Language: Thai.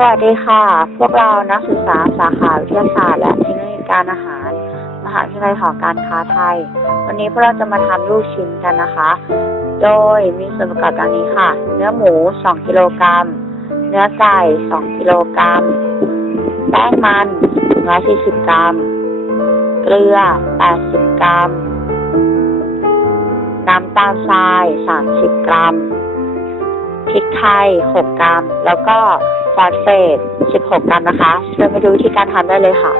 สวัสดีค่ะ พวกเรานักศึกษาสาขาวิทยาศาสตร์และเทคโนโลยีการอาหาร มหาวิทยาลัยหอการค้าไทย วันนี้พวกเราจะมาทำลูกชิ้นกันนะคะ โดยมีส่วนประกอบดังนี้ค่ะ เนื้อหมู 2 กิโลกรัม เนื้อไก่ 2 กิโลกรัม แป้งมัน 140 กรัม เกลือ 80 กรัม น้ำตาลทราย 30 กรัม พริกไทย 6 กรัม แล้วก็ ปาร์เฟส16 กรัมนะคะเดินไปดูวิธีการทำได้เลยค่ะ